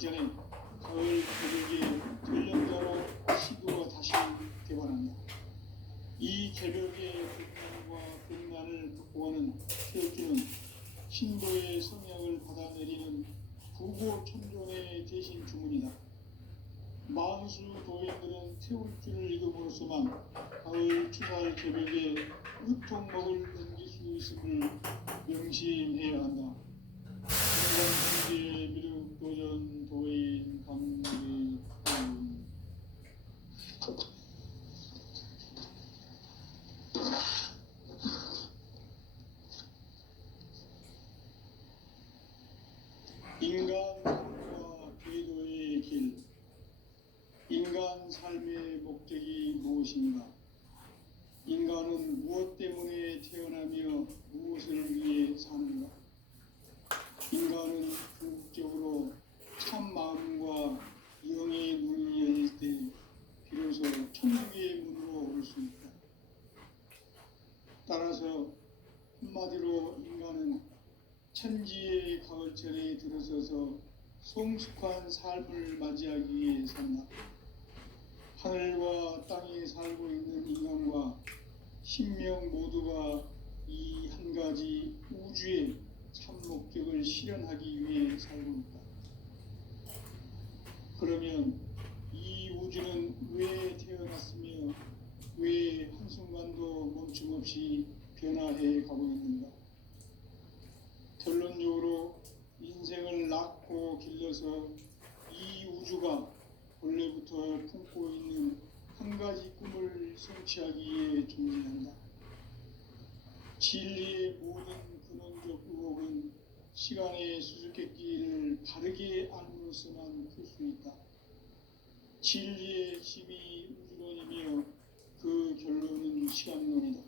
전에 가을 개벽의 전령자로 시도가 다시 되관한다. 이 개벽의 국난과 백난을 극복하는 태극기는 신도의 성약을 받아내리는 부고 천존의 대신 주문이다. 만수 도인들은 태울줄을 읽음으로써만 가을 추살 개벽에 으통 먹을 넘길 수 있음을 명심해야 한다. 인간성지의 미륵 도전 도인 강리 인간 삶과 궤도의 길. 인간 삶의 목적이 무엇인가? 인간은 무엇 때문에 태어나며 무엇을 위해 사는가? 인간은 궁극적으로 참 마음과 영의 문이 열릴 때 비로소 천국의 문으로 올 수 있다. 따라서 한마디로 인간은 천지의 가을철에 들어서서 성숙한 삶을 맞이하기 위해 산다. 하늘과 땅에 살고 있는 인간과 신명 모두가 이 한 가지 우주의 참 목적을 실현하기 위해 살고 있다. 그러면 이 우주는 왜 태어났으며 왜 한순간도 멈춤 없이 변화해 가고 있는가? 결론적으로 인생을 낳고 길러서 이 우주가 원래부터 품고 있는 한 가지 꿈을 성취하기 위해 존재한다. 진리의 모든 근원적 의혹은 시간의 수수께끼를 바르게 알므로서만 풀 수 있다. 진리의 힘이 우주론이며 그 결론은 시간론이다.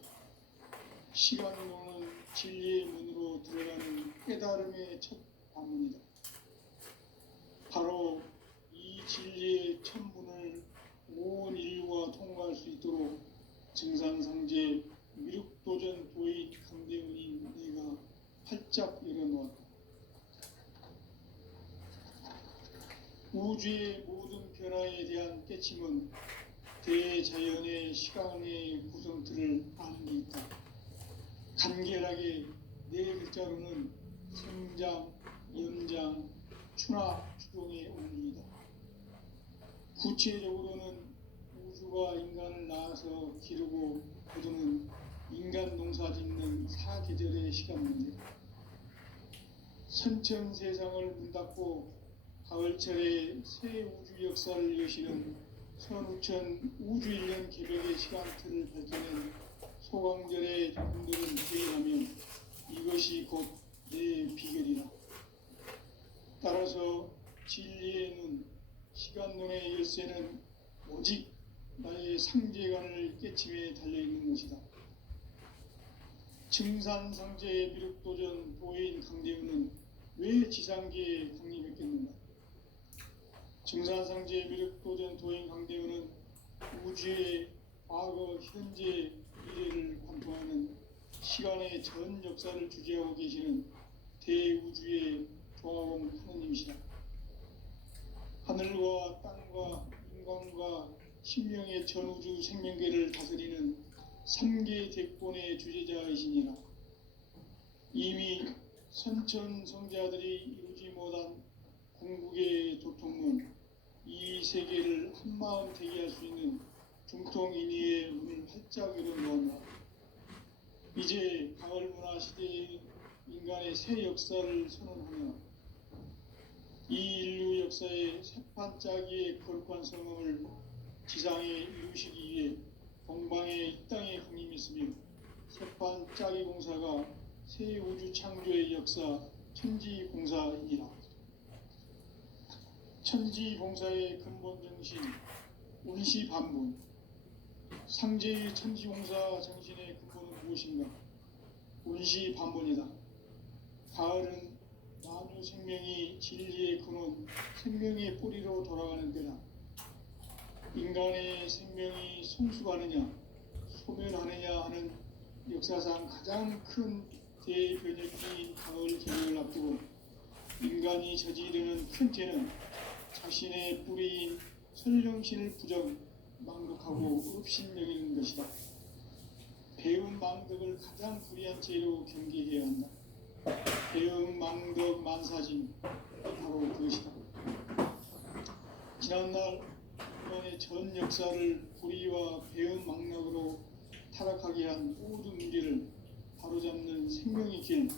시간론은 진리의 문으로 들어가는 깨달음의 첫 관문이다. 바로 이 진리의 첫 문을 온 인류가 통과할 수 있도록 증산상제 미륵도전 도인 강대훈인 내가 활짝 열어놓았다. 우주의 모든 변화에 대한 깨침은 대자연의 시간의 구성틀을 아는 데 있다. 간결하게 네 글자로는 생장, 연장, 추락, 추동의 원리이다. 구체적으로는 우주가 인간을 낳아서 기르고 거두는 인간 농사 짓는 사계절의 시간문제다. 선천 세상을 문 닫고 가을철에 새 우주 역사를 여시는 선우천 우주일년 개벽의 시간틀을 밝혀낸 소강절의 분들은 회의하며 이것이 곧 내 비결이다. 따라서 진리의 눈, 시간론의 열쇠는 오직 나의 상제관을 깨침에 달려있는 것이다. 증산상제의 미륵도전 도인 강대훈은 왜 지상계에 강림했겠는가? 증산상제의 미륵도전 도인 강대훈은 우주의 과거, 현재, 미래를 관통하는 시간의 전 역사를 주재하고 계시는 대우주의 조화원 하느님이시다. 하늘과 땅과 인간과 신명의 전우주 생명계를 다스리는 3개 대권의 주제자이시니라. 이미 선천성자들이 이루지 못한 궁극의 도통문, 이 세계를 한마음 되게 할 수 있는 중통인의의 문을 활짝 열어놓았다. 이제 가을 문화 시대의 인간의 새 역사를 선언하며 이 인류 역사의 새판짜기의 거룩한 성음을 지상에 이루시기 위해 동방의 이 땅에 강림했으며 새판짜기 공사가 새 우주 창조의 역사 천지공사이니라. 천지공사의 근본 정신 운시반분. 상제의 천지공사 정신의 근본은 무엇인가? 운시반분이다. 가을은 만유 생명이 진리의 근원, 생명의 뿌리로 돌아가는 때다. 인간의 생명이 성숙하느냐, 소멸하느냐 하는 역사상 가장 큰 대변혁기인 가을 개벽을 앞두고 인간이 저지르는 큰 죄는 자신의 뿌리인 설령신을 부정 망독하고 업신여기는 것이다. 배은 망덕을 가장 불의한 죄로 경계해야 한다. 배은 망덕 만사진 바로 그것이다. 지난날 인간의 전 역사를 불의와 배은 망락으로 타락하게 한 모든 문제를 바로잡는 생명의 길,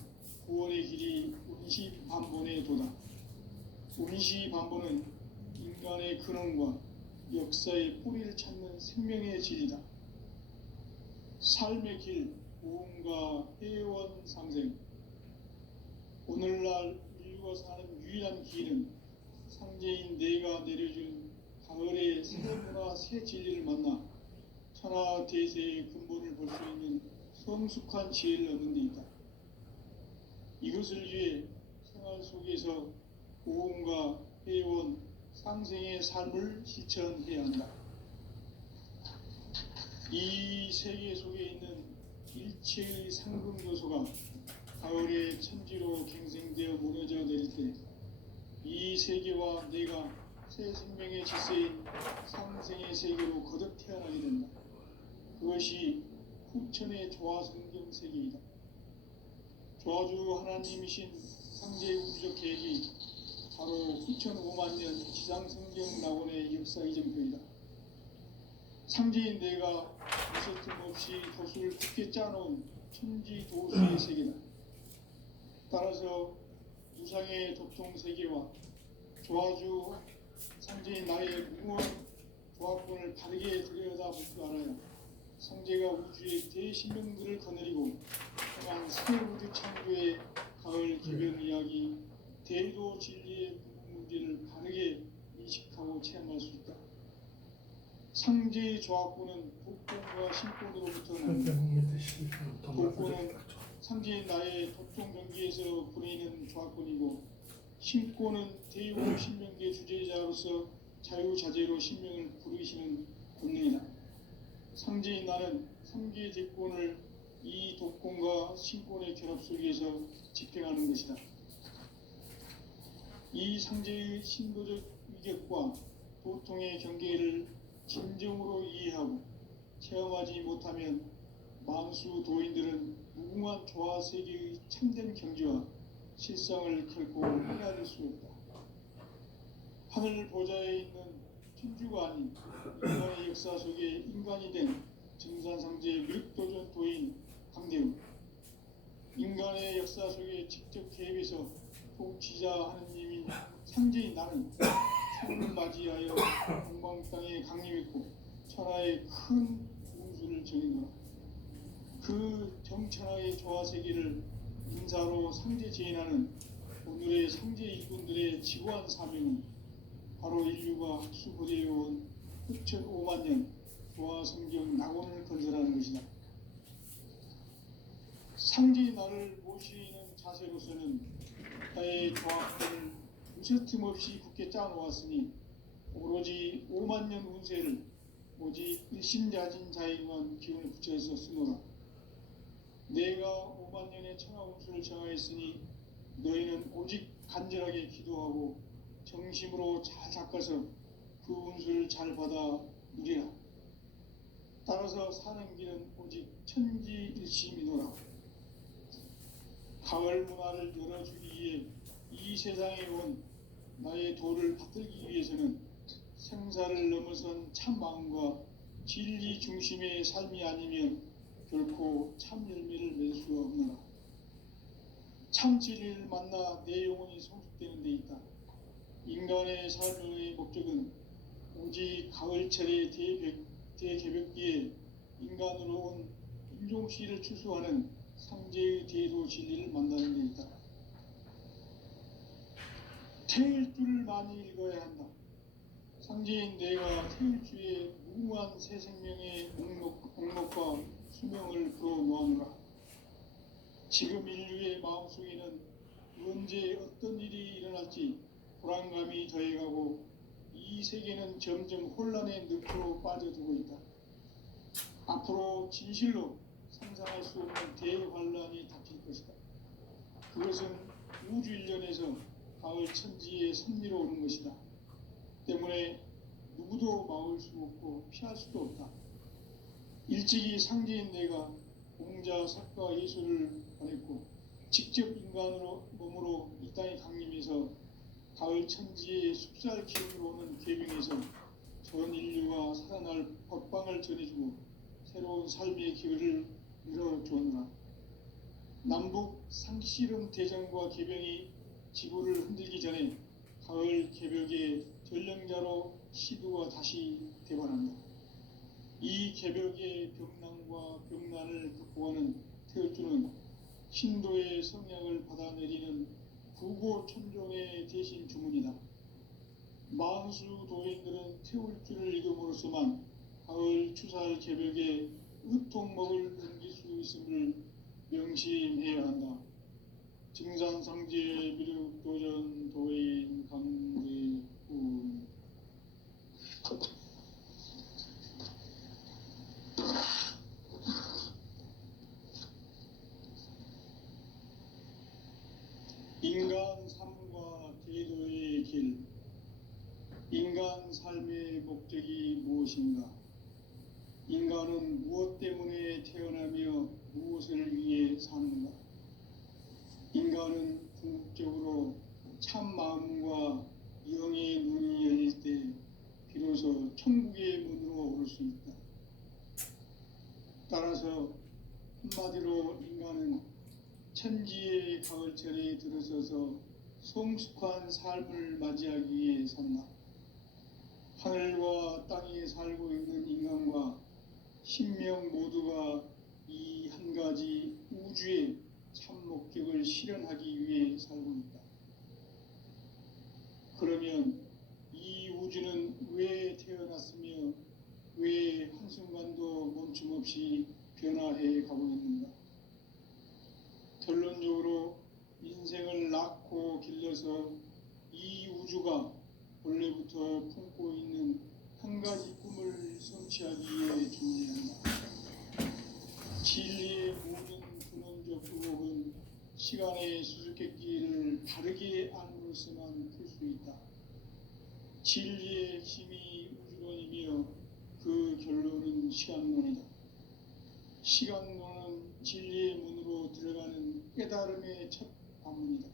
구원의 길이 운시반본의 도다. 운시반본은 인간의 근원과 역사의 뿌리를 찾는 생명의 진리다. 삶의 길, 보험과 회원 상생. 오늘날 인류가 사는 유일한 길은 상제인 내가 내려준 가을의 새 문화 새 진리를 만나 천하 대세의 근본을 볼 수 있는 성숙한 지혜를 얻는 데 있다. 이것을 위해 생활 속에서 보험과 회원, 상생의 삶을 실천해야 한다. 이 세계 속에 있는 일체의 상금 요소가 가을의 천지로 갱생되어 무너져 내릴 때 이 세계와 내가 새 생명의 질서인 상생의 세계로 거듭 태어나게 된다. 그것이 후천의 조화성경 세계이다. 조화주 하나님이신 상제의 우주적 계획이 바로 후천 5만 년 지상성경 낙원의 역사 이정표이다. 상제인 내가 무쇠틈 없이 도수를 굳게 짜놓은 천지 도수의 세계다. 따라서 무상의 도통 세계와 조화주 상제인 나의 무궁한 조화권을 다르게 들여다볼 줄 알아야 상제가 우주의 대신명들을 거느리고 향한 새 우주 창조의 가을 개변 이야기, 대도 진리의 문제를 바르게 인식하고 체험할 수 있다. 상제의 조합권은 복권과 신권으로부터 납니다. 복권은 상제의 나의 도통 경기에서 부리는 조합권이고, 신권은 대용 신명계 주제자로서 자유자재로 신명을 부르시는 권능이다. 상제인 나는 상계의 대권을 이 독권과 신권의 결합 속에서 집행하는 것이다. 이 상제의 신도적 위격과 도통의 경계를 진정으로 이해하고 체험하지 못하면 만수 도인들은 무궁한 조화 세계의 참된 경지와 실상을 결코 헤아릴 수 없다. 하늘 보좌에 있는 천주가 아닌 인간의 역사 속에 인간이 된 증산상제의 멸도전 도인 강대우, 인간의 역사 속에 직접 개입해서 통치자 하느님인 상제인 나는 창을 맞이하여 동방 땅에 강림했고 천하의 큰 운수를 정해놓아 그 정천하의 조화 세계를 인사로 상제 제인하는 오늘의 상제 일꾼들의 지구한 사명은 바로 인류가 학수고대해온 후천 5만 년 조화 성경 낙원을 건설하는 것이다. 상제의 나를 모시는 자세로서는 나의 조합권을 무쇠틈 없이 굳게 짜놓았으니 오로지 5만 년 운세를 오직 일심자진 자에게만 기운을 붙여서 쓰노라. 내가 5만 년의 천하 운수를 정하였으니 너희는 오직 간절하게 기도하고 정심으로 잘 닦아서 그 운수를 잘 받아 누리라. 따라서 사는 길은 오직 천지일심이노라. 가을 문화를 열어주기 위해 이 세상에 온 나의 도를 받들기 위해서는 생사를 넘어선 참 마음과 진리 중심의 삶이 아니면 결코 참 열매를 맺을 수 없노라. 참 진리를 만나 내 영혼이 성숙되는 데 있다. 인간의 삶의 목적은 오직 가을철의 대개벽기에 인간으로 온 인종시를 추수하는 상제의 대도 진리를 만나는 데 있다. 태일주를 많이 읽어야 한다. 상제인 내가 태일주의 무궁한 새 생명의 목록과 수명을 불어놓아노라. 지금 인류의 마음속에는 언제 어떤 일이 일어날지 불안감이 더해가고 이 세계는 점점 혼란의 늪으로 빠져들고 있다. 앞으로 진실로 상상할 수 없는 대환란이 닥칠 것이다. 그것은 우주 일련에서 가을 천지의 섭리로 오는 것이다. 때문에 누구도 막을 수 없고 피할 수도 없다. 일찍이 상제인 내가 공자, 석가, 예수를 보냈고 직접 인간으로 몸으로 이 땅에 강림해서 가을 천지의 숲살 기운으로 오는 계명에서 전 인류가 살아날 법방을 전해주고 새로운 삶의 기회를 열어주었노라. 남북 상씨름 대전과 개병이 지구를 흔들기 전에 가을 개벽의 전령자로 시두가 다시 대발한다. 이 개벽의 병난과 병난을 극복하는 태어주는 신도의 성약을 받아내리는 구고천종의 대신 주문이다. 만수 도인들은 태울주를 읽음으로써만 가을 추살 개벽에 으통먹을 넘길 수 있음을 명심해야 한다. 증산상제 미륵 도전 도인 강대구. 인간 삶과 제도의 길. 인간 삶의 목적이 무엇인가? 인간은 무엇 때문에 태어나며 무엇을 위해 사는가? 인간은 궁극적으로 참 마음과 영의 눈이 열릴 때 비로소 천국의 문으로 오를 수 있다. 따라서 한마디로 인간은 천지의 가을철에 들어서서 성숙한 삶을 맞이하기 위해 산다. 하늘과 땅에 살고 있는 인간과 신명 모두가 이 한 가지 우주의 참 목적을 실현하기 위해 살고 있다. 그러면 이 우주는 왜 태어났으며 왜 한순간도 멈춤없이 변화해 가고 있는가? 결론적으로 인생을 낳고 길러서 이 우주가 원래부터 품고 있는 한 가지 꿈을 성취하기 위해 존재한다. 진리의 모든 근원적 의혹은 시간의 수수께끼를 바르게 안으로서만 풀 수 있다. 진리의 핵심이 우주론이며 그 결론은 시간론이다. 시간론은 진리의 문으로 들어가는 깨달음의 첫 관문이다.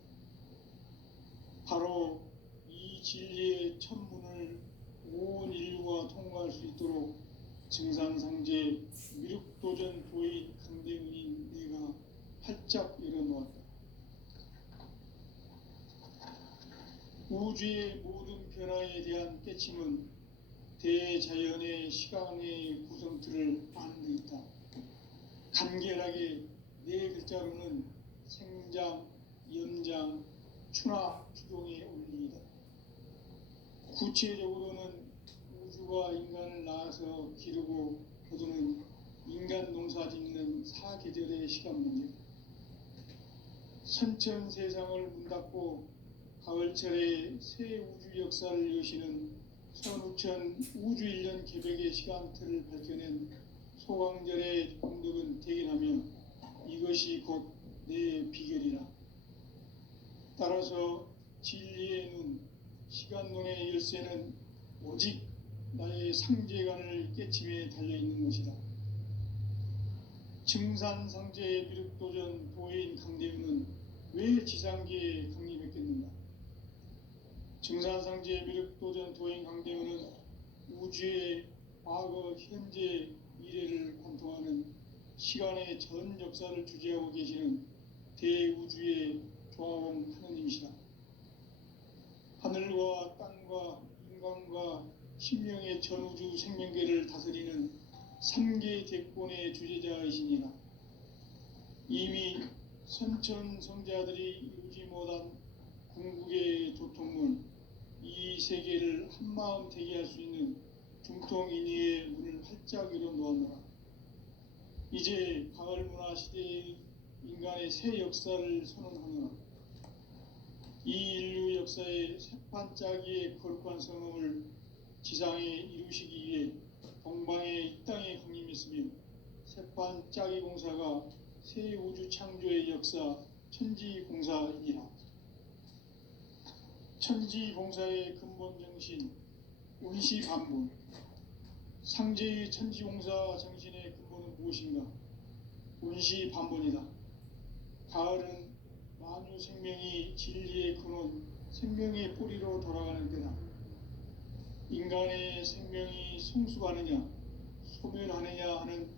바로 이 진리의 첫 문을 온 인류가 통과할 수 있도록 증산상제 미륵도전 도인 강대훈인 내가 활짝 열어놓았다. 우주의 모든 변화에 대한 깨침은 대자연의 시간의 구성틀을 아는 데 있다. 간결하게 네 글자로는 생장, 연장, 추나 추동의 원리이다. 구체적으로는 우주가 인간을 낳아서 기르고 거두는 인간 농사 짓는 사계절의 시간 문제. 선천 세상을 문 닫고 가을철에 새 우주 역사를 여시는 선우천 우주 1년 개벽의 시간틀을 밝혀낸 소강절의 공덕은 대견하며 이것이 곧 내 비결이라. 따라서 진리의 눈, 시간론의 열쇠는 오직 나의 상제관을 깨침에 달려있는 것이다. 증산상제의 미륵도전 도인 강대훈은 왜 지상계에 강림했겠는가? 증산상제의 미륵도전 도인 강대훈은 우주의 과거, 현재, 미래를 관통하는 시간의 전 역사를 주재하고 계시는 대우주의 조화원 하느님이시다. 하늘과 땅과 인간과 신명의 전우주 생명계를 다스리는 3개 대권의 주제자이시니라. 이미 선천 성자들이 이루지 못한 궁극의 조통문, 이 세계를 한마음 되게 할 수 있는 중통인의의 문을 활짝 열어놓았노라. 이제 가을 문화 시대의 인간의 새 역사를 선언하노라. 이 인류 역사의 새판짜기의 거룩한 성음을 지상에 이루시기 위해 동방의 이 땅에 강림했으며 새판짜기 공사가 새 우주 창조의 역사 천지공사이니라. 천지공사의 근본 정신, 온시반본. 상제의 천지공사 정신의 근본은 무엇인가? 온시반본이다. 가을은 만유 생명이 진리의 근원, 생명의 뿌리로 돌아가는 때다. 인간의 생명이 성숙하느냐, 소멸하느냐 하는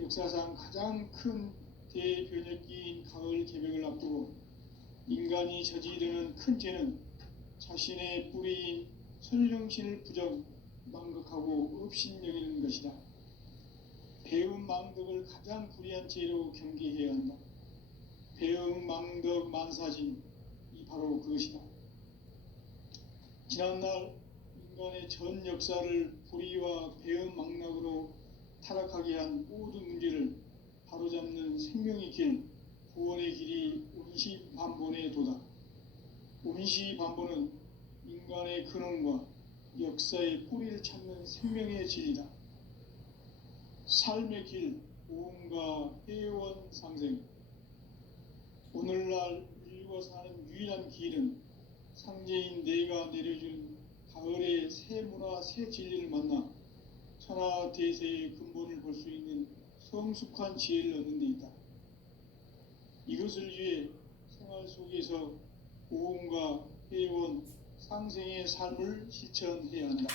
역사상 가장 큰 대변혁기인 가을 개벽을 앞두고 인간이 저지르는 큰 죄는 자신의 뿌리인 선령신을 부정, 망극하고 업신여기는 것이다. 배음 망덕을 가장 불의한 죄로 경계해야 한다. 배음 망덕 만사진이 바로 그것이다. 지난날 인간의 전 역사를 불의와 배음 망락으로 타락하게 한 모든 문제를 바로잡는 생명의 길, 구원의 길이 온시반본의 도다. 온시반본은 인간의 근원과 역사의 뿌리를 찾는 생명의 진리다. 삶의 길, 오음과 회원 상생. 오늘날 인류가 사는 유일한 길은 상제인 내가 내려준 가을의 새 문화, 새 진리를 만나 천하대세의 근본을 볼 수 있는 성숙한 지혜를 얻는 데 있다. 이것을 위해 생활 속에서 오음과 회원, 상생의 삶을 실천해야 한다.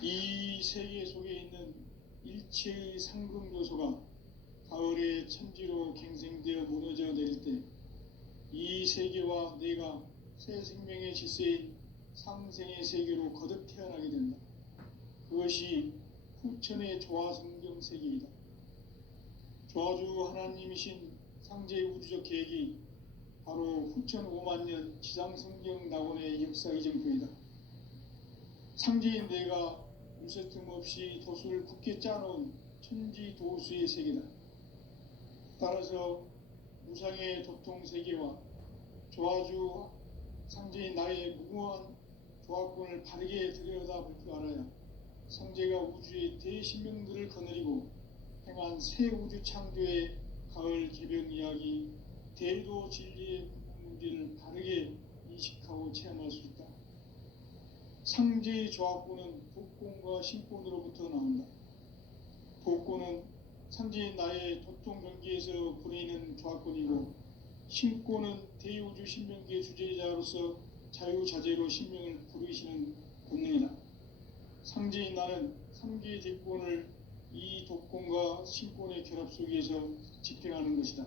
이 세계 속에 있는 일체의 상금 요소가 가을의 천지로 갱생되어 무너져 내릴 때 이 세계와 내가 새 생명의 질서인 상생의 세계로 거듭 태어나게 된다. 그것이 후천의 조화성경 세계이다. 조화주 하나님이신 상제의 우주적 계획이 바로 후천 5만년 지상성경 낙원의 역사 이정표이다. 상제인 내가 무쇠 틈 없이 도수를 굳게 짜놓은 천지 도수의 세계다. 따라서 무상의 도통 세계와 조화주 상제인 나의 무궁한 조화권을 바르게 들여다볼 줄 알아야 상제가 우주의 대신명들을 거느리고 행한 새 우주 창조의 가을 개벽 이야기, 대도 진리의 문제를 바르게 인식하고 체험할 수 있다. 상제의 조화권은 복권과 신권으로부터 나온다. 복권은 상제인 나의 도통 경계에서 부리는 조화권이고, 신권은 대우주 신명기의 주제자로서 자유자재로 신명을 부르시는 본능이다. 상제인 나는 3개의 대권을 이 독권과 신권의 결합 속에서 집행하는 것이다.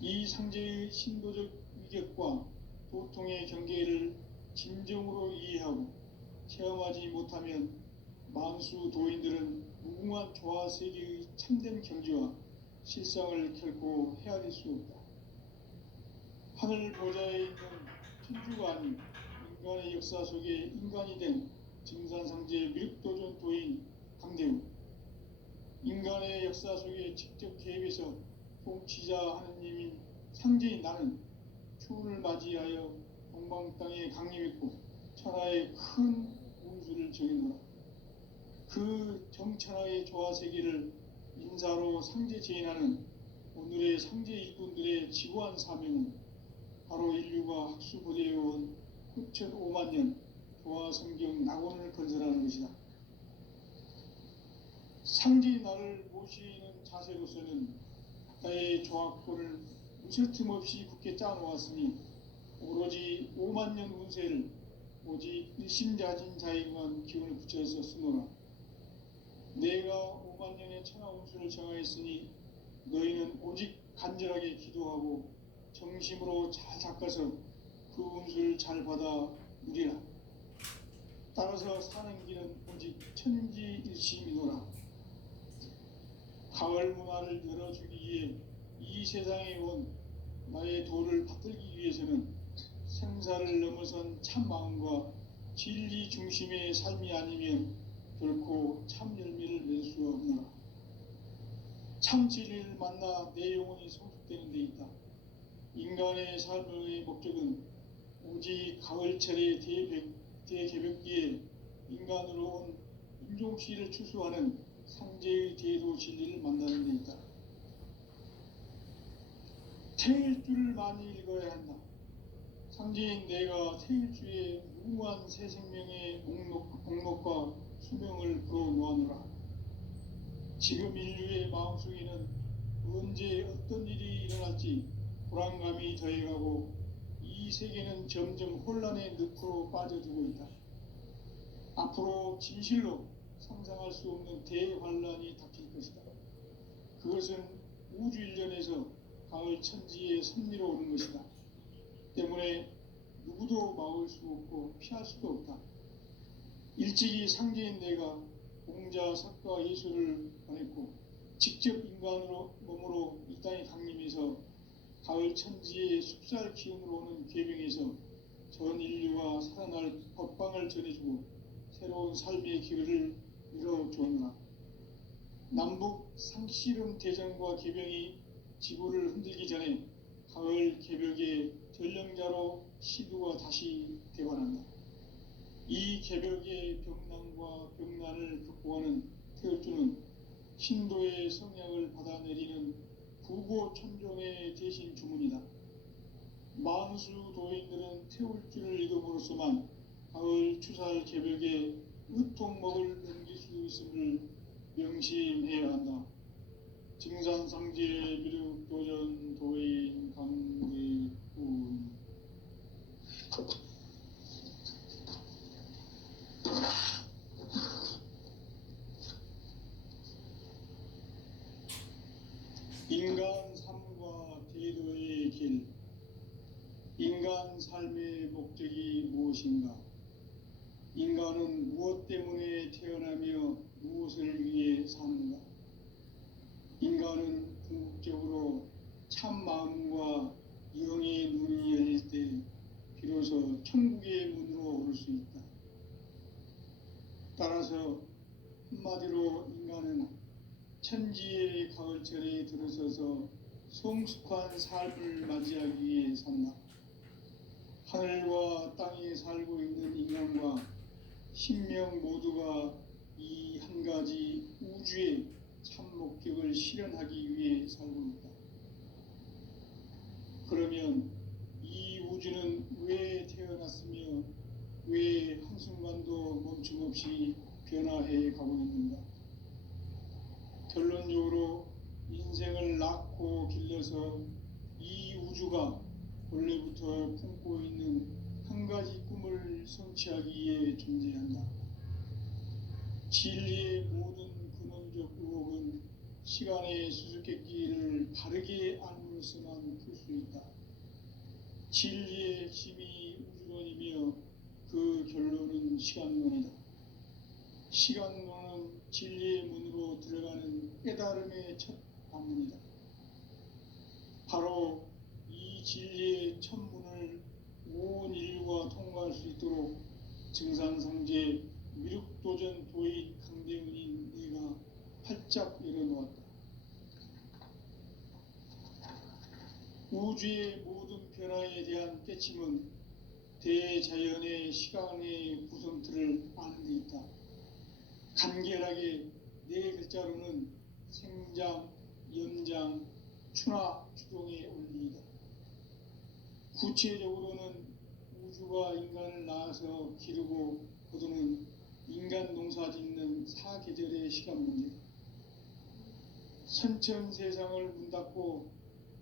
이 상제의 신도적 위격과 도통의 경계를 진정으로 이해하고 체험하지 못하면 만수 도인들은 무궁한 조화 세계의 참된 경지와 실상을 결코 헤아릴 수 없다. 하늘 보좌에 있는 천주가 아닌 인간의 역사 속에 인간이 된 증산상제 미륵도전 도인 강대우, 인간의 역사 속에 직접 개입해서 통치자 하느님인 상제인 나는 추운을 맞이하여 동방 땅에 강림했고 천하의 큰 운수를 정해놓아 그 정천하의 조화세계를 인사로 상제 제인하는 오늘의 상제 일꾼들의 지구한 사명은 바로 인류가 학수부대해온 후천 5만년 조화성경 낙원을 건설하는 것이다. 상제인 나를 모시는 자세로서는 나의 조화권을 무쇠틈 없이 굳게 짜놓았으니 오로지 5만년 운세를 오직 일심자진 자에게만 기운을 붙여서 쓰노라. 내가 5만년의 천하 운수를 정하였으니 너희는 오직 간절하게 기도하고 정심으로 잘 닦아서 그 운수를 잘 받아 누리라. 따라서 사는 길은 오직 천지일심이노라. 가을 문화를 열어주기 위해 이 세상에 온 나의 도를 받들기 위해서는 생사를 넘어선 참 마음과 진리 중심의 삶이 아니면 결코 참 열매를 맺을 수 없노라. 참 진리를 만나 내 영혼이 성숙되는 데 있다. 인간의 삶의 목적은 오직 가을철의 대개벽기에 인간으로 온 인종씨를 추수하는 상제의 대도 진리를 만나는 데 있다. 태일 줄을 많이 읽어야 한다. 상제인 내가 태일주의 무한 새 생명의 목록과 수명을 불어놓아노라. 지금 인류의 마음속에는 언제 어떤 일이 일어날지 불안감이 더해가고 이 세계는 점점 혼란의 늪으로 빠져들고 있다. 앞으로 진실로 상상할 수 없는 대환란이 닥칠 것이다. 그것은 우주 일련에서 가을 천지의 섭리로 오는 것이다. 때문에 누구도 막을 수 없고 피할 수도 없다. 일찍이 상제인 내가 공자, 석가, 예수를 보냈고 직접 인간으로 몸으로 이 땅에 강림해서 가을 천지의 숲살 기운으로 오는 계명에서 전 인류가 살아날 법방을 전해주고 새로운 삶의 기회를 열어주었노라. 남북 상씨름 대전과 개병이 지구를 흔들기 전에 가을 개벽의 전령자로 시두가 다시 대관한다. 이 개벽의 병난과 병난을 극복하는 태울주는 신도의 성약을 받아내리는 부고천종의 대신 주문이다. 만수 도인들은 태울주를 이름으로서만 가을 추살 개벽의 의통목을 넘길 수 있음을 명심해야 한다. 증산상제 미륵도전 도인 강대군. 인간 삶과 대도의 길. 인간 삶의 목적이 무엇인가? 인간은 무엇 때문에 태어나며 무엇을 위해 사는가? 인간은 궁극적으로 참 마음과 영의 눈이 열릴 때 비로소 천국의 문으로 오를 수 있다. 따라서 한마디로 인간은 천지의 가을철에 들어서서 성숙한 삶을 맞이하기 위해 산다. 하늘과 땅에 살고 있는 인간과 신명 모두가 이 한 가지 우주의 참 목적을 실현하기 위해 살고 있다. 그러면 이 우주는 왜 태어났으며 왜 한순간도 멈춤없이 변화해 가고 있는가? 결론적으로 인생을 낳고 길러서 이 우주가 원래부터 품고 있는 한 가지 꿈을 성취하기 위해 존재한다. 진리의 모든 근원적 의혹은 시간의 수수께끼를 바르게 알므로서만 풀 수 있다. 진리의 핵심이 우주론이며 그 결론은 시간론이다. 시간론은 진리의 문으로 들어가는 깨달음의 첫 방문이다. 바로 이 진리의 첫 문을 온 인류가 통과할 수 있도록 증산상제 미륵도전 도인 강대훈인 내가 활짝 열어놓았다. 우주의 모든 변화에 대한 깨침은 대자연의 시간의 구성틀을 아는 데 있다. 간결하게 네 글자로는 생장, 연장, 추나 추동의 원리이다. 구체적으로는 우주가 인간을 낳아서 기르고 거두는 인간 농사 짓는 사계절의 시간 문제다. 선천 세상을 문 닫고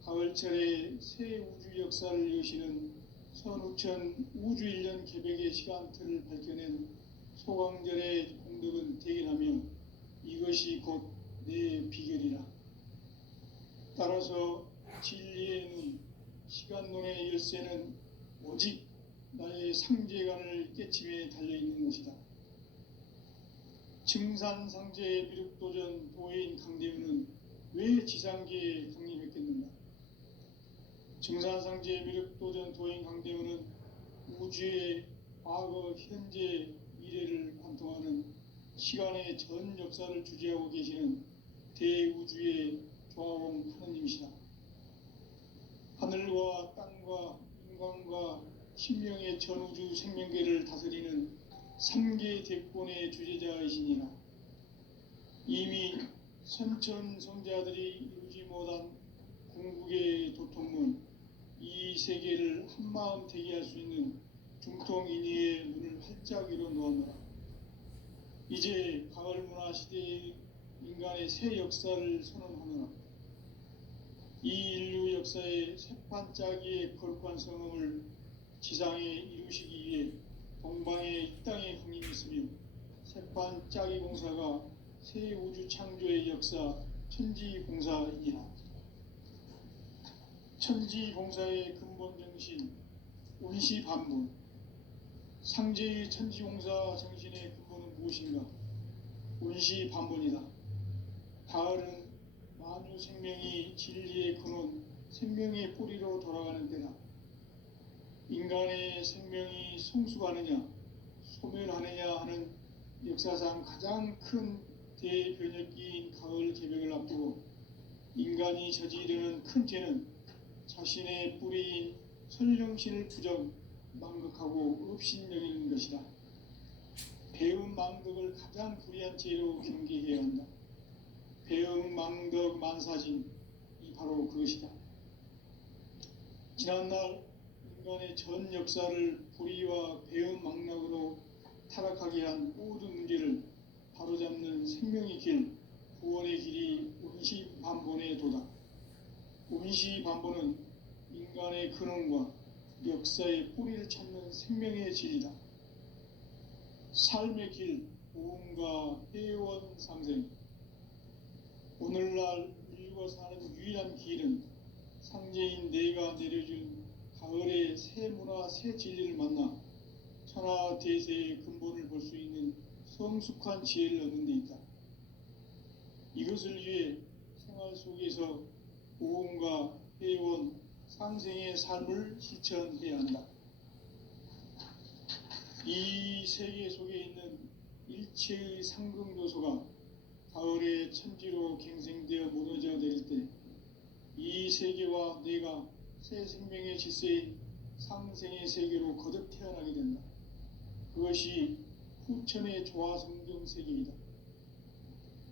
가을철에 새 우주 역사를 여시는 선우천 우주 1년 개벽의 시간틀을 밝혀낸 소강절의 공덕은 대견하며 이것이 곧 내 비결이라. 따라서 진리의 눈, 시간론의 열쇠는 오직 나의 상제관을 깨침에 달려있는 것이다. 증산상제의 미륵도전 도인 강대훈은 왜 지상계에 강림했겠는가? 증산상제의 미륵도전 도인 강대훈은 우주의 과거, 현재, 미래를 관통하는 시간의 전 역사를 주재하고 계시는 대우주의 조화원 하느님이시다. 하늘과 땅과 인간과 신명의 전우주 생명계를 다스리는 3계 대권의 주제자이시니라. 이미 선천 성자들이 이루지 못한 궁극의 도통문, 이 세계를 한마음 되게 할 수 있는 중통인의의 눈을 활짝 열어 놓았노라. 이제 가을 문화 시대의 인간의 새 역사를 선언하노라. 이 인류 역사의 새판짜기의 거룩한 성음을 지상에 이루시기 위해 동방에 이 땅에 흥임했으며 새판짜기 공사가 새 우주 창조의 역사 천지공사이니라. 천지공사의 근본 정신 운시반문, 상제의 천지공사 정신의 근본은 무엇인가? 운시반문이다. 가을은 만유 생명이 진리의 근원, 생명의 뿌리로 돌아가는 때다. 인간의 생명이 성숙하느냐, 소멸하느냐 하는 역사상 가장 큰 대변혁기인 가을 개벽을 앞두고 인간이 저지르는 큰 죄는 자신의 뿌리인 선령신을 부정, 망극하고 업신여기는 것이다. 배음 망덕을 가장 불의한 죄로 경계해야 한다. 배음 망덕 만사진이 바로 그것이다. 지난날 인간의 전 역사를 불의와 배음 망락으로 타락하게 한 모든 문제를 바로잡는 생명의 길, 구원의 길이 운시반본의 도다. 운시반본은 인간의 근원과 역사의 뿌리를 찾는 생명의 진리다. 삶의 길, 보험과 회원 상생. 오늘날 인류가 사는 유일한 길은 상제인 내가 내려준 가을의 새 문화, 새 진리를 만나 천하 대세의 근본을 볼 수 있는 성숙한 지혜를 얻는 데 있다. 이것을 위해 생활 속에서 보험과 회원, 상생의 삶을 실천해야 한다. 이 세계 속에 있는 일체의 상승요소가 가을의 천지로 갱생되어 무너져 내릴 때 이 세계와 내가 새 생명의 질서인 상생의 세계로 거듭 태어나게 된다. 그것이 후천의 조화성경 세계이다.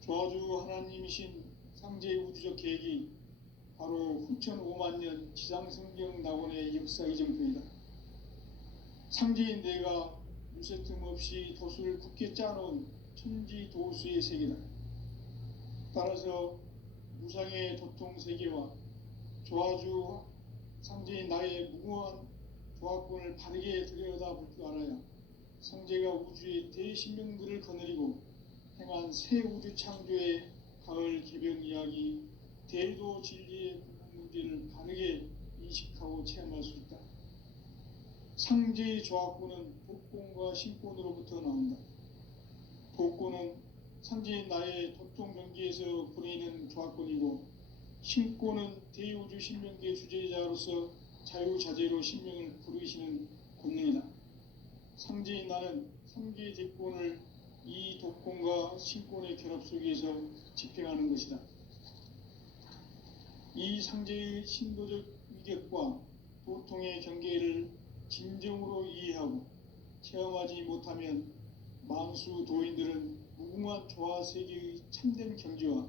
조화주 하나님이신 상제의 우주적 계획이 바로 후천 5만 년 지상성경 낙원의 역사 이정표이다. 상제인 내가 무쇠 틈 없이 도수를 굳게 짜놓은 천지 도수의 세계다. 따라서 무상의 도통 세계와 조화주 상제인 나의 무궁한 조화권을 바르게 들여다볼 줄 알아야 상제가 우주의 대신명들을 거느리고 행한 새 우주 창조의 가을 개벽 이야기, 대도 진리의 문제를 바르게 인식하고 체험할 수 있다. 상제의 조화권은 복권과 신권으로부터 나온다. 복권은 상제인 나의 도통 경계에서 보내는 조화권이고, 신권은 대우주 신명계 주제자로서 자유자재로 신명을 부르시는 권능이다. 상제인 나는 3개의 대권을 이 독권과 신권의 결합 속에서 집행하는 것이다. 이 상제의 신도적 위격과 도통의 경계를 진정으로 이해하고 체험하지 못하면 만수 도인들은 무궁한 조화 세계의 참된 경지와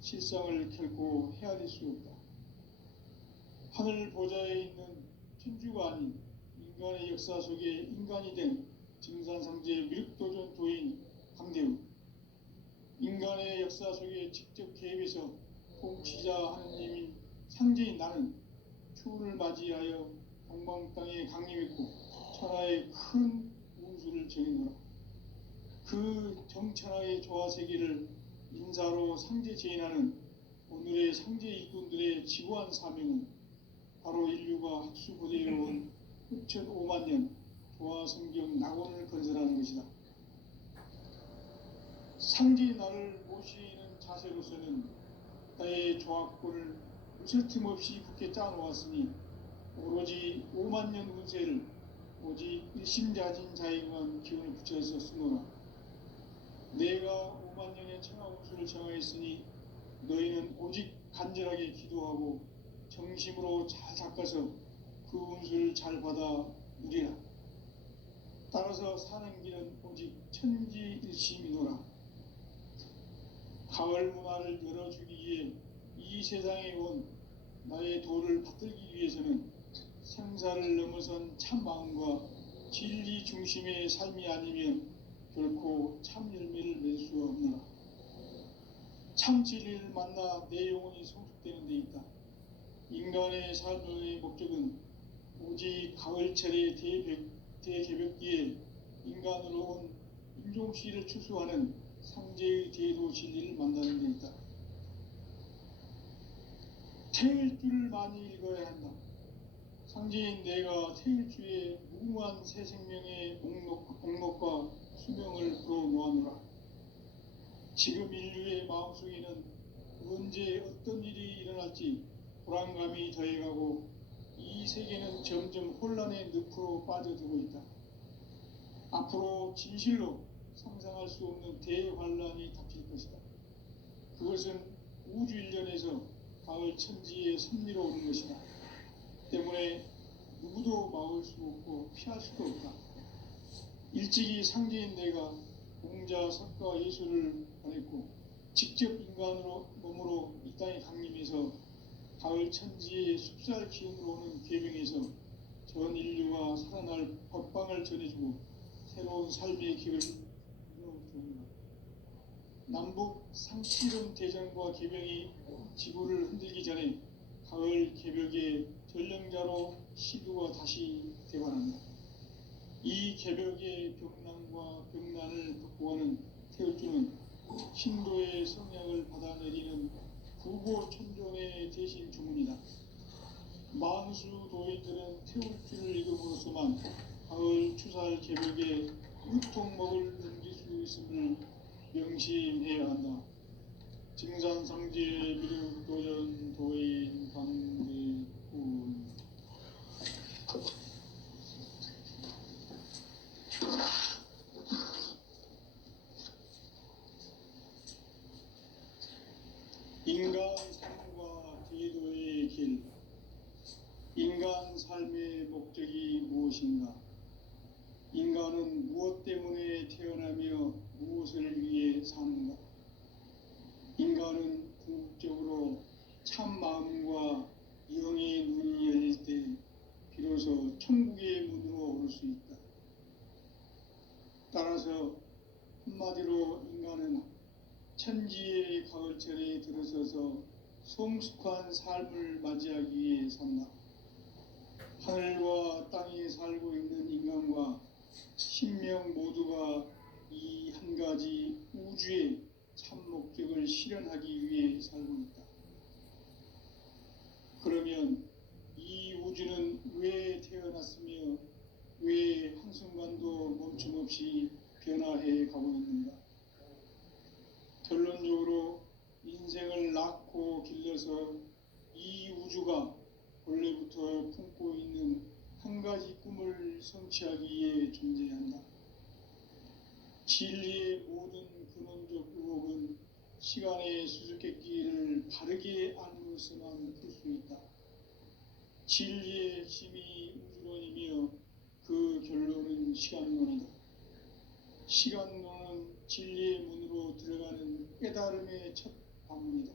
실상을 결코 헤아릴 수 없다. 하늘 보좌에 있는 천주가 아닌 인간의 역사 속에 인간이 된 증산상제의 미륵도전 도인 강대우, 인간의 역사 속에 직접 개입해서 통치자 하느님인 상제인 나는 추운을 맞이하여 동방 땅에 강림했고 천하의 큰 운수를 정해노라. 그 정천하의 조화 세계를 인사로 상제 제인하는 오늘의 상제 일꾼들의 지구한 사명은 바로 인류가 학수고대해온 후천 5만 년 조화 성경 낙원을 건설하는 것이다. 상제 나를 모시는 자세로서는 나의 조화권을 무쇠 틈 없이 굳게 짜놓았으니 오로지 5만 년 운세를 오직 일심자진 자에게만 기운을 붙여서 쓰노라. 내가 5만 년의 천하 운수를 정하였으니 너희는 오직 간절하게 기도하고 정심으로 잘 닦아서 그 운수를 잘 받아 누리라. 따라서 사는 길은 오직 천지일심이노라. 가을 문화를 열어주기 위해 이 세상에 온 나의 도를 받들기 위해서는 생사를 넘어선 참 마음과 진리 중심의 삶이 아니면 결코 참 열매를 맺을 수 없노라. 참 진리를 만나 내 영혼이 성숙되는 데 있다. 인간의 삶의 목적은 오직 가을철의 대개벽기에 인간으로 온 인종시를 추수하는 상제의 대도 진리를 만나는 데 있다. 태일주를 많이 읽어야 한다. 상제인 내가 태일주의 무궁한 새 생명의 목록과 수명을 풀어놓아노라. 지금 인류의 마음속에는 언제 어떤 일이 일어날지 불안감이 더해가고 이 세계는 점점 혼란의 늪으로 빠져들고 있다. 앞으로 진실로 상상할 수 없는 대환란이 닥칠 것이다. 그것은 우주 일련에서 가을 천지의 섭리로 오는 것이다. 때문에 누구도 막을 수 없고 피할 수도 없다. 일찍이 상제인 내가 공자, 석가, 예수를 보냈고 직접 인간으로 몸으로 이 땅에 강림해서 가을 천지의 숲살 기운으로 오는 계명에서 전 인류가 살아날 법방을 전해주고 새로운 삶의 길을 열어줍니다. 남북 상치론 대전과 개벽이 지구를 흔들기 전에 가을 개벽의 전령자로 시두가 다시 대관한다. 이 개벽의 병난과 병난을 극복하는 태울주는 신도의 성약을 받아내리는 구보천존의 대신 주문이다. 만수 도인들은 태울주를 읽음으로써만 가을 추살 개벽에 유통목을 넘길 수 있음을 명심해야 한다. 증산상제 미륵도전 도인 강대군. 인간 삶과 제도의 길. 인간 삶의 목적이 무엇인가? 인간은 무엇 때문에 태어나며 무엇을 위해 사는가? 인간은 궁극적으로 참 마음과 영의 눈이 열릴 때 비로소 천국의 문으로 오를 수 있다. 따라서 한마디로 인간은 천지의 가을철에 들어서서 성숙한 삶을 맞이하기 위해 산다. 하늘과 땅에 살고 있는 인간과 신명 모두가 이 한 가지 우주의 참 목적을 실현하기 위해 살고 있다. 그러면 이 우주는 왜 태어났으며 왜 한순간도 멈춤없이 변화해 가고 있는가? 결론적으로 인생을 낳고 길러서 이 우주가 원래부터 품고 있는 한 가지 꿈을 성취하기 위해 존재한다. 진리의 모든 근원적 의혹은 시간의 수수께끼를 바르게 알므로서만 풀 수 있다. 진리의 핵심이 우주론이며 그 결론은 시간론이다. 시간론은 진리의 문으로 들어가는 깨달음의 첫 방문이다.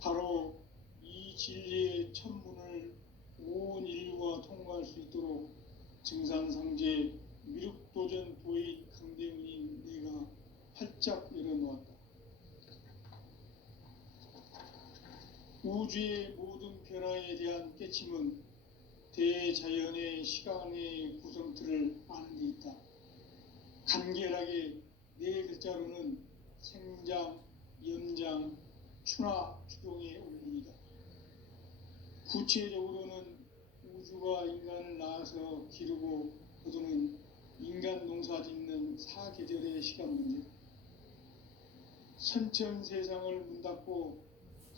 바로 이 진리의 첫 문을 온 인류가 통과할 수 있도록 증산상제 미륵도전 도인 강대문인 내가 활짝 열어놓았다. 우주의 모든 변화에 대한 깨침은 대자연의 시간의 구성틀을 아는 데 있다. 간결하게 네 글자로는 생장, 연장, 추나 추동의 원리이다. 구체적으로는 우주가 인간을 낳아서 기르고 거두는 인간 농사 짓는 사계절의 시간 문제다. 선천 세상을 문 닫고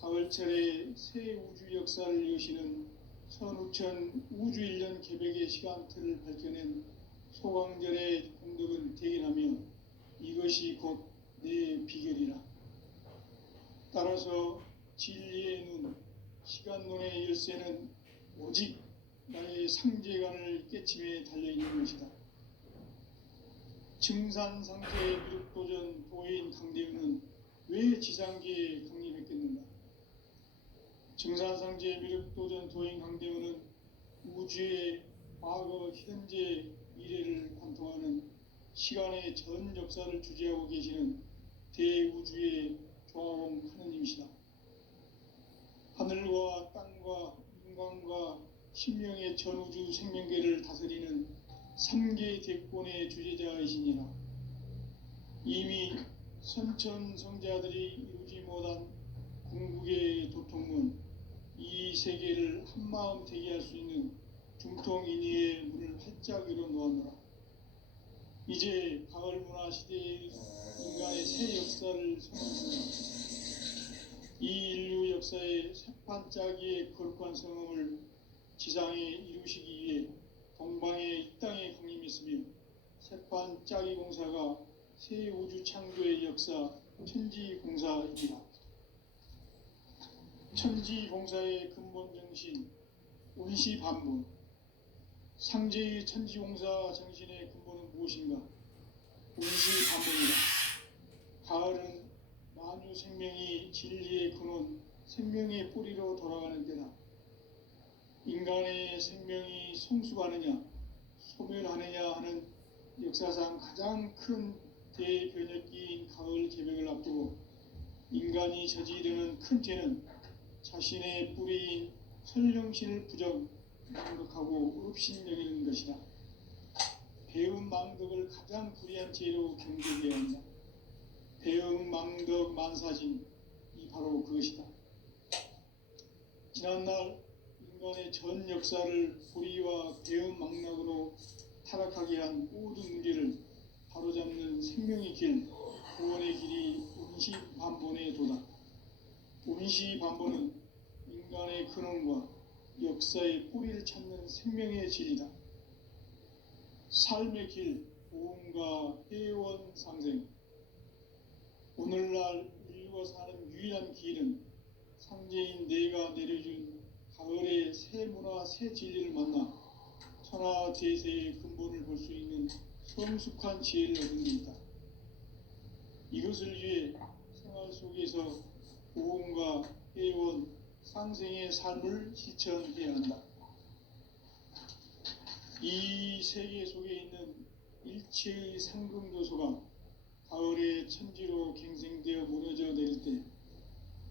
가을철에 새 우주 역사를 여시는 선우천 우주 1년 개벽의 시간틀을 밝혀낸 소강절의 공덕은 대견하며 이것이 곧 내 비결이라. 따라서 진리의 눈, 시간론의 열쇠는 오직 나의 상제관을 깨침에 달려있는 것이다. 증산상제 미륵도전 도인 강대우는 왜 지상계에 강림했겠는가? 증산상제 미륵도전 도인 강대우는 우주의 과거, 현재, 미래를 관통하는 시간의 전 역사를 주재하고 계시는 대우주의 조화원 하느님이시다. 하늘과 땅과 인간과 신명의 전우주 생명계를 다스리는 삼계 대권의 주재자이시니라. 이미 선천성자들이 이루지 못한 궁극의 도통문, 이 세계를 한마음 되게 할 수 있는 중통인의의 문을 활짝 열어놓았노라. 이제 가을 문화 시대의 인간의 새 역사를 선언합니다. 이 인류 역사의 새판짜기의 거룩한 성음을 지상에 이루시기 위해 동방의 이 땅에 강림했으며 새판짜기 공사가 새 우주 창조의 역사 천지공사입니다. 천지공사의 근본 정신 운시반분, 상제의 천지공사 정신의 근본은 무엇인가? 운시반분이다. 가을은 만유 생명이 진리의 근원, 생명의 뿌리로 돌아가는 때다. 인간의 생명이 성숙하느냐, 소멸하느냐 하는 역사상 가장 큰 대변혁기인 가을 개벽을 앞두고 인간이 저지르는 큰 죄는 자신의 뿌리인 설령신을 망덕하고 업신여기는 것이다. 배운 망덕을 가장 불의한 죄로 경계해야 한다. 배응 망덕 만사진, 이 바로 그것이다. 지난날 인간의 전 역사를 불의와 배응 망락으로 타락하게 한 모든 문제를 바로잡는 생명의 길, 구원의 길이 운시반본의 도다. 운시반본은 인간의 근원과 역사의 뿌리를 찾는 생명의 진리다. 삶의 길, 보험과 회원 상생. 오늘날 인류가 사는 유일한 길은 상제인 내가 내려준 가을의 새 문화, 새 진리를 만나 천하제세의 근본을 볼 수 있는 성숙한 지혜를 얻는 데 있다. 이것을 위해 생활 속에서 보험과 회원, 상생의 삶을 실천해야 한다. 이 세계 속에 있는 일체의 상금 요소가 가을의 천지로 갱생되어 무너져 내릴 때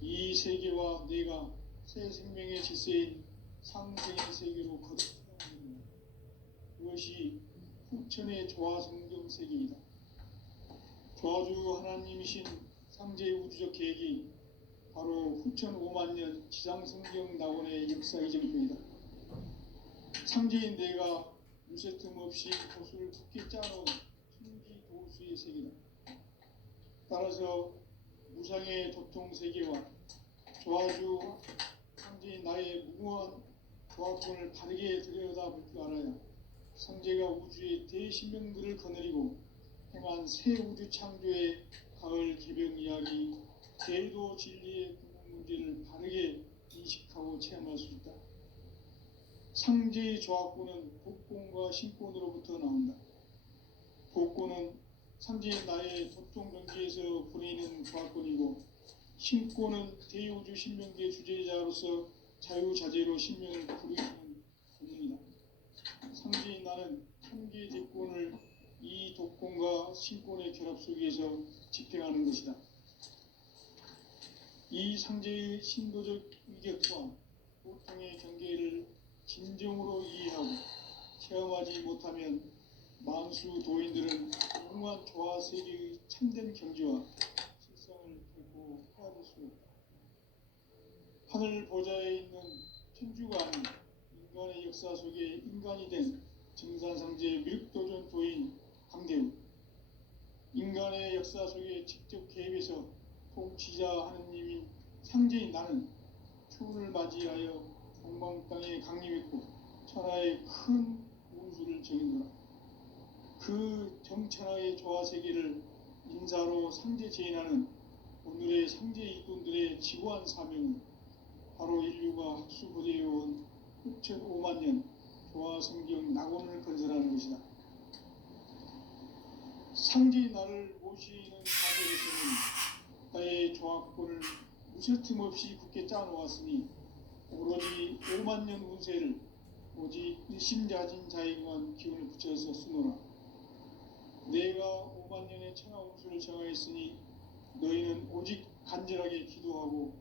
이 세계와 내가 새 생명의 질서인 상생의 세계로 거듭나는 그것이 후천의 조화성경 세계이다. 조화주 하나님이신 상제의 우주적 계획이 바로 후천 5만 년 지상성경 낙원의 역사 이정표이다. 상제인 내가 무쇠 틈 없이 도수를 굳게 짜놓은 천지 도수의 세계다. 따라서 무상의 도통 세계와 조화주 상제인 나의 무모한 조화권을 바르게 들여다볼 줄 알아야 상제가 우주의 대신명들을 거느리고 행한 새 우주 창조의 가을 개벽 이야기, 대도 진리의 근본 문제를 바르게 인식하고 체험할 수 있다. 상제의 조화권은 복권과 신권으로부터 나온다. 복권은 상제의 나의 도통 경계에서 보내는 조화권이고, 신권은 대우주 신명계 주제자로서 자유자재로 신명을 부르시는 권능이다. 상제인 나는 한계 대권을 이 독권과 신권의 결합 속에서 집행하는 것이다. 이 상제의 신도적 위격과 보통의 경계를 진정으로 이해하고 체험하지 못하면 만수 도인들은 영원한 조화 세계의 참된 경지와 실상을 결코 헤아릴 수 없다. 하늘 보좌에 있는 천주가 아닌 인간의 역사 속에 인간이 된 정산상제의 미륵도전 도인 강대우, 인간의 역사 속에 직접 개입해서 통치자 하느님인 상제인 나는 추운을 맞이하여 동방 땅에 강림했고 천하의 큰 운수를 정했노라. 그 정천하의 조화 세계를 인사로 상제 제인하는 오늘의 상제 일꾼들의 지고한 사명은 바로 인류가 학수고대해온 후천 5만 년 조화 성경 낙원을 건설하는 것이다. 상제의 나를 모시는 가정에서는 나의 조화권을 무쇠 틈 없이 굳게 짜놓았으니 오로지 5만 년 운세를 오직 일심가진 자에게만 기운을 붙여서 쓰노라. 내가 5만 년의 천하 홍수를 정하였으니 너희는 오직 간절하게 기도하고